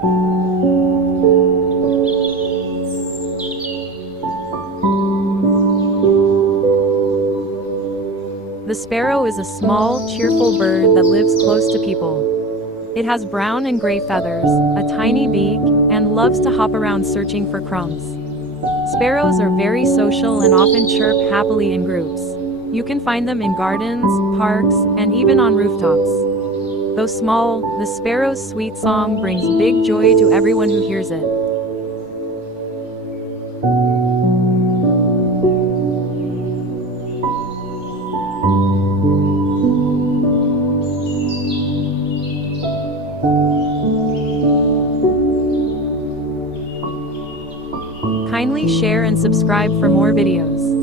The sparrow is a small, cheerful bird that lives close to people. It has brown and gray feathers, a tiny beak, and loves to hop around searching for crumbs. Sparrows are very social and often chirp happily in groups. You can find them in gardens, parks, and even on rooftops. Though small, the sparrow's sweet song brings big joy to everyone who hears it. Kindly share and subscribe for more videos.